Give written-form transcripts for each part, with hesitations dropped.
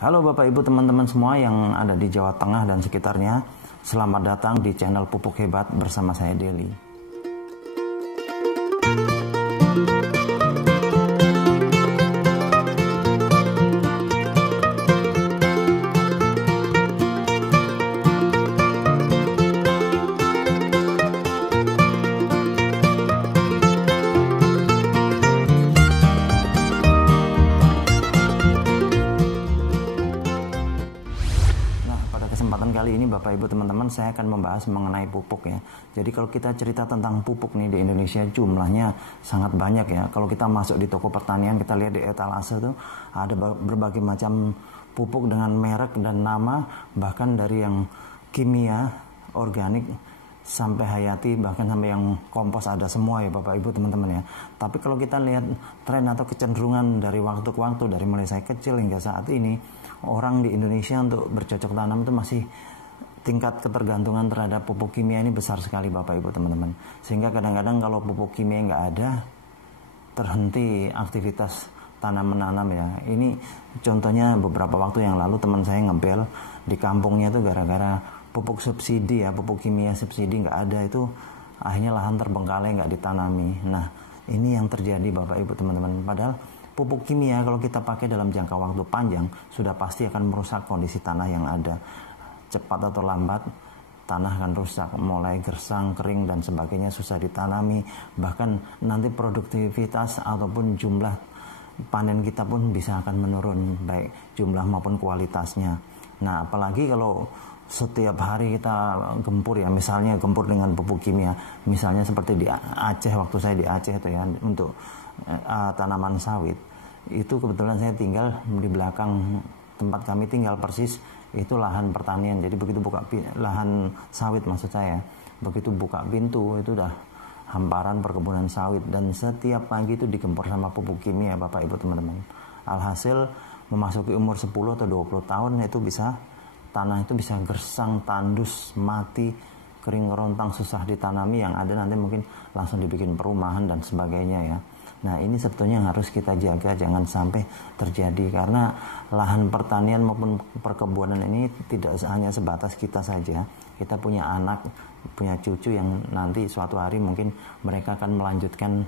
Halo Bapak Ibu teman-teman semua yang ada di Jawa Tengah dan sekitarnya. Selamat datang di channel Pupuk Hebat bersama saya Deli. Kesempatan kali ini Bapak Ibu teman-teman saya akan membahas mengenai pupuk ya. Jadi kalau kita cerita tentang pupuk nih di Indonesia jumlahnya sangat banyak ya. Kalau kita masuk di toko pertanian kita lihat di etalase tuh ada berbagai macam pupuk dengan merek dan nama, bahkan dari yang kimia, organik sampai hayati, bahkan sampai yang kompos ada semua ya Bapak Ibu teman-teman ya. Tapi kalau kita lihat tren atau kecenderungan dari waktu ke waktu, dari mulai saya kecil hingga saat ini, orang di Indonesia untuk bercocok tanam itu masih tingkat ketergantungan terhadap pupuk kimia ini besar sekali Bapak Ibu teman-teman. Sehingga kadang-kadang kalau pupuk kimia nggak ada, terhenti aktivitas tanam menanam ya. Ini contohnya beberapa waktu yang lalu teman saya ngebel di kampungnya itu gara-gara pupuk subsidi ya, pupuk kimia subsidi nggak ada, itu akhirnya lahan terbengkalai nggak ditanami. Nah ini yang terjadi Bapak Ibu teman-teman. Padahal pupuk kimia kalau kita pakai dalam jangka waktu panjang sudah pasti akan merusak kondisi tanah yang ada. Cepat atau lambat tanah akan rusak, mulai gersang, kering dan sebagainya, susah ditanami. Bahkan nanti produktivitas ataupun jumlah panen kita pun bisa akan menurun, baik jumlah maupun kualitasnya. Nah apalagi kalau setiap hari kita gempur ya, misalnya gempur dengan pupuk kimia, misalnya seperti di Aceh, waktu saya di Aceh itu ya, untuk tanaman sawit itu kebetulan saya tinggal di belakang tempat kami tinggal persis itu lahan pertanian. Jadi begitu buka lahan sawit maksud saya, begitu buka pintu itu udah hamparan perkebunan sawit, dan setiap pagi itu digempur sama pupuk kimia Bapak Ibu teman-teman. Alhasil memasuki umur 10 atau 20 tahun itu bisa tanah itu bisa gersang, tandus, mati, kering kerontang, susah ditanami, yang ada nanti mungkin langsung dibikin perumahan dan sebagainya ya. Nah ini sebetulnya yang harus kita jaga jangan sampai terjadi, karena lahan pertanian maupun perkebunan ini tidak hanya sebatas kita saja. Kita punya anak, punya cucu yang nanti suatu hari mungkin mereka akan melanjutkan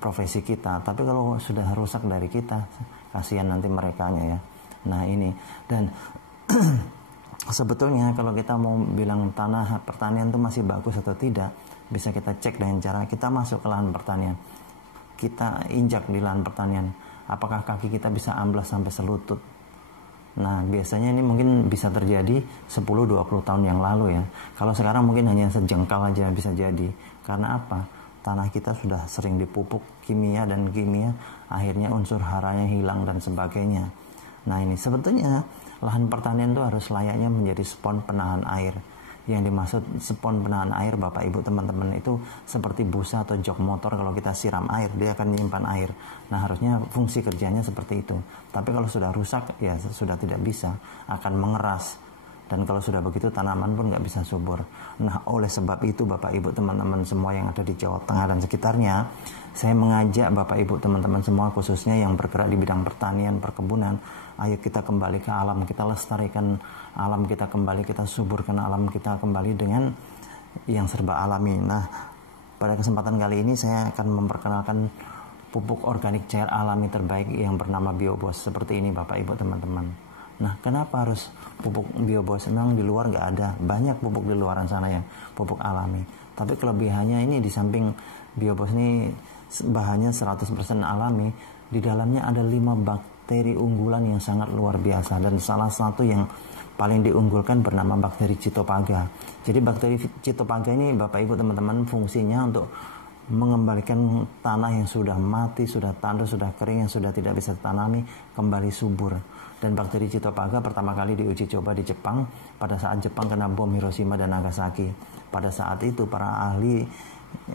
profesi kita. Tapi kalau sudah rusak dari kita, kasihan nanti merekanya ya. Nah ini, dan sebetulnya kalau kita mau bilang tanah pertanian itu masih bagus atau tidak, bisa kita cek dengan cara kita masuk ke lahan pertanian, kita injak di lahan pertanian, apakah kaki kita bisa amblas sampai selutut. Nah biasanya ini mungkin bisa terjadi 10-20 tahun yang lalu ya. Kalau sekarang mungkin hanya sejengkal aja bisa jadi. Karena apa? Tanah kita sudah sering dipupuk kimia, dan kimia akhirnya unsur haranya hilang dan sebagainya. Nah ini sebetulnya lahan pertanian itu harus layaknya menjadi spon penahan air. Yang dimaksud spon penahan air Bapak Ibu teman-teman itu seperti busa atau jok motor, kalau kita siram air dia akan menyimpan air. Nah harusnya fungsi kerjanya seperti itu. Tapi kalau sudah rusak ya sudah tidak bisa, akan mengeras. Dan kalau sudah begitu tanaman pun nggak bisa subur. Nah oleh sebab itu Bapak Ibu teman-teman semua yang ada di Jawa Tengah dan sekitarnya, saya mengajak Bapak Ibu teman-teman semua khususnya yang bergerak di bidang pertanian, perkebunan, ayo kita kembali ke alam, kita lestarikan alam kita kembali, kita suburkan alam kita kembali dengan yang serba alami. Nah pada kesempatan kali ini saya akan memperkenalkan pupuk organik cair alami terbaik yang bernama Biobos seperti ini Bapak Ibu teman-teman. Nah kenapa harus pupuk Biobos? Memang di luar nggak ada, banyak pupuk di luaran sana ya, pupuk alami. Tapi kelebihannya ini di samping Biobos ini bahannya 100% alami, di dalamnya ada 5 bakteri unggulan yang sangat luar biasa, dan salah satu yang paling diunggulkan bernama bakteri Cytophaga. Jadi bakteri Cytophaga ini Bapak Ibu teman-teman fungsinya untuk mengembalikan tanah yang sudah mati, sudah tandus, sudah kering, yang sudah tidak bisa ditanami kembali subur. Dan bakteri Cytophaga pertama kali diuji coba di Jepang pada saat Jepang kena bom Hiroshima dan Nagasaki. Pada saat itu para ahli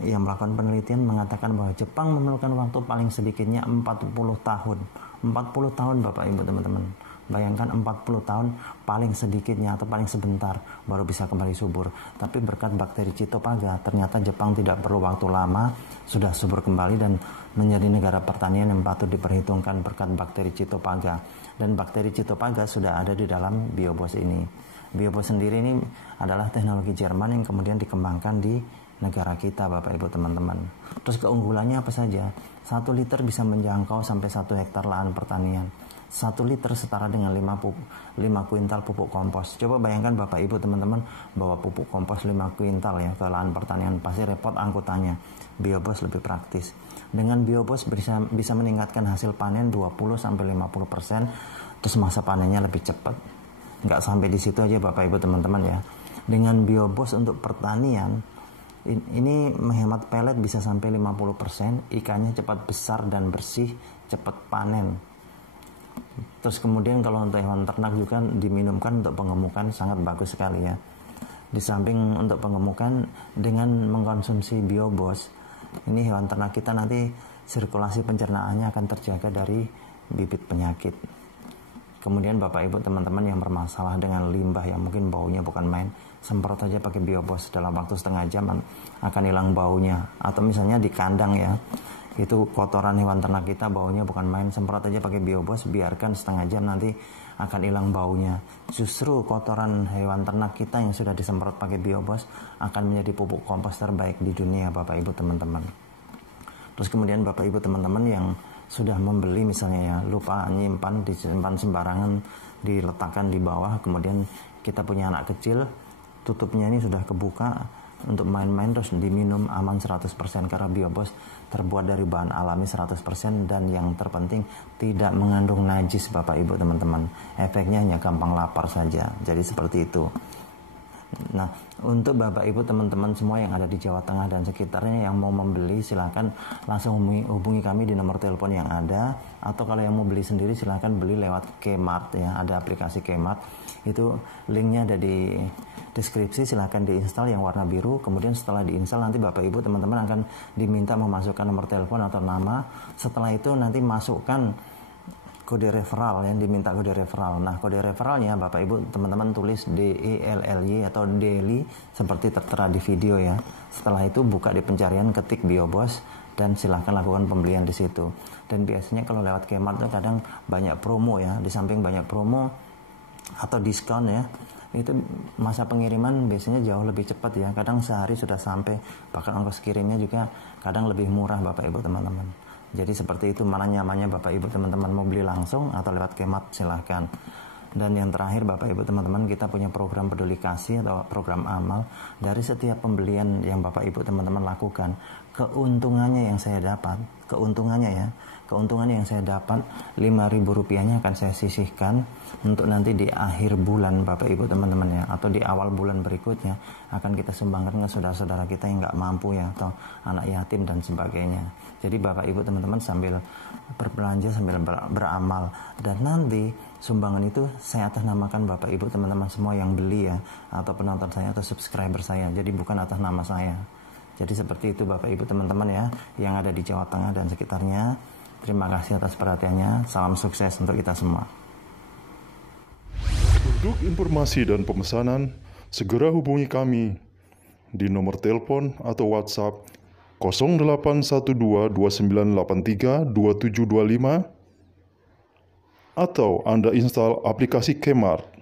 yang melakukan penelitian mengatakan bahwa Jepang memerlukan waktu paling sedikitnya 40 tahun. 40 tahun Bapak Ibu teman-teman. Bayangkan 40 tahun paling sedikitnya atau paling sebentar baru bisa kembali subur. Tapi berkat bakteri Citophaga, ternyata Jepang tidak perlu waktu lama sudah subur kembali dan menjadi negara pertanian yang patut diperhitungkan berkat bakteri Citophaga. Dan bakteri Citophaga sudah ada di dalam BioBOS ini. BioBOS sendiri ini adalah teknologi Jerman yang kemudian dikembangkan di negara kita, Bapak Ibu teman-teman. Terus keunggulannya apa saja? 1 liter bisa menjangkau sampai 1 hektar lahan pertanian. 1 liter setara dengan 5 kuintal pupuk kompos. Coba bayangkan Bapak Ibu teman-teman bawa pupuk kompos 5 kuintal ya ke lahan pertanian, pasti repot angkutannya. BioBOS lebih praktis. Dengan BioBOS bisa meningkatkan hasil panen 20-50%, terus masa panennya lebih cepat. Nggak sampai di situ aja Bapak Ibu teman-teman ya. Dengan BioBOS untuk pertanian, ini menghemat pelet bisa sampai 50%, ikannya cepat besar dan bersih, cepat panen. Terus kemudian kalau untuk hewan ternak juga diminumkan untuk penggemukan, sangat bagus sekali ya. Di samping untuk penggemukan, dengan mengkonsumsi BioBOS, ini hewan ternak kita nanti sirkulasi pencernaannya akan terjaga dari bibit penyakit. Kemudian Bapak Ibu teman-teman yang bermasalah dengan limbah yang mungkin baunya bukan main, semprot aja pakai BioBOS, dalam waktu setengah jam akan hilang baunya. Atau misalnya di kandang ya, itu kotoran hewan ternak kita baunya bukan main, semprot aja pakai BioBOS, biarkan setengah jam nanti akan hilang baunya. Justru kotoran hewan ternak kita yang sudah disemprot pakai BioBOS akan menjadi pupuk kompos terbaik di dunia Bapak Ibu teman-teman. Terus kemudian Bapak Ibu teman-teman yang sudah membeli misalnya ya, lupa nyimpan, disimpan sembarangan, diletakkan di bawah, kemudian kita punya anak kecil, tutupnya ini sudah kebuka untuk main-main, terus diminum aman 100% karena BioBOS terbuat dari bahan alami 100% dan yang terpenting tidak mengandung najis Bapak Ibu teman-teman. Efeknya hanya gampang lapar saja. Jadi seperti itu. Nah, untuk Bapak Ibu teman-teman semua yang ada di Jawa Tengah dan sekitarnya yang mau membeli, silahkan langsung hubungi kami di nomor telepon yang ada, atau kalau yang mau beli sendiri silahkan beli lewat Kmart ya, ada aplikasi Kmart, itu linknya ada di deskripsi, silahkan diinstal yang warna biru. Kemudian setelah diinstal nanti Bapak Ibu teman-teman akan diminta memasukkan nomor telepon atau nama. Setelah itu nanti masukkan kode referral yang diminta, kode referral. Nah, kode referralnya Bapak Ibu teman-teman tulis DELLY atau DELY seperti tertera di video ya. Setelah itu buka di pencarian, ketik BioBOS dan silahkan lakukan pembelian di situ. Dan biasanya kalau lewat Kmart itu kadang banyak promo ya. Di samping banyak promo atau diskon ya, itu masa pengiriman biasanya jauh lebih cepat ya. Kadang sehari sudah sampai, bahkan ongkos kirimnya juga kadang lebih murah Bapak Ibu teman-teman. Jadi seperti itu, mana nyamannya Bapak Ibu teman-teman mau beli langsung atau lewat Kmart silahkan. Dan yang terakhir Bapak Ibu teman-teman, kita punya program peduli kasih atau program amal. Dari setiap pembelian yang Bapak Ibu teman-teman lakukan, keuntungannya yang saya dapat, keuntungan yang saya dapat 5.000 rupiahnya akan saya sisihkan untuk nanti di akhir bulan Bapak Ibu teman-teman ya, atau di awal bulan berikutnya akan kita sumbangkan ke saudara-saudara kita yang nggak mampu ya, atau anak yatim dan sebagainya. Jadi Bapak Ibu teman-teman sambil berbelanja sambil beramal, dan nanti sumbangan itu saya atas namakan Bapak Ibu teman-teman semua yang beli ya, atau penonton saya atau subscriber saya, jadi bukan atas nama saya. Jadi seperti itu Bapak Ibu teman-teman ya, yang ada di Jawa Tengah dan sekitarnya. Terima kasih atas perhatiannya. Salam sukses untuk kita semua. Untuk informasi dan pemesanan, segera hubungi kami di nomor telepon atau WhatsApp 081229832725 atau Anda install aplikasi Kmart.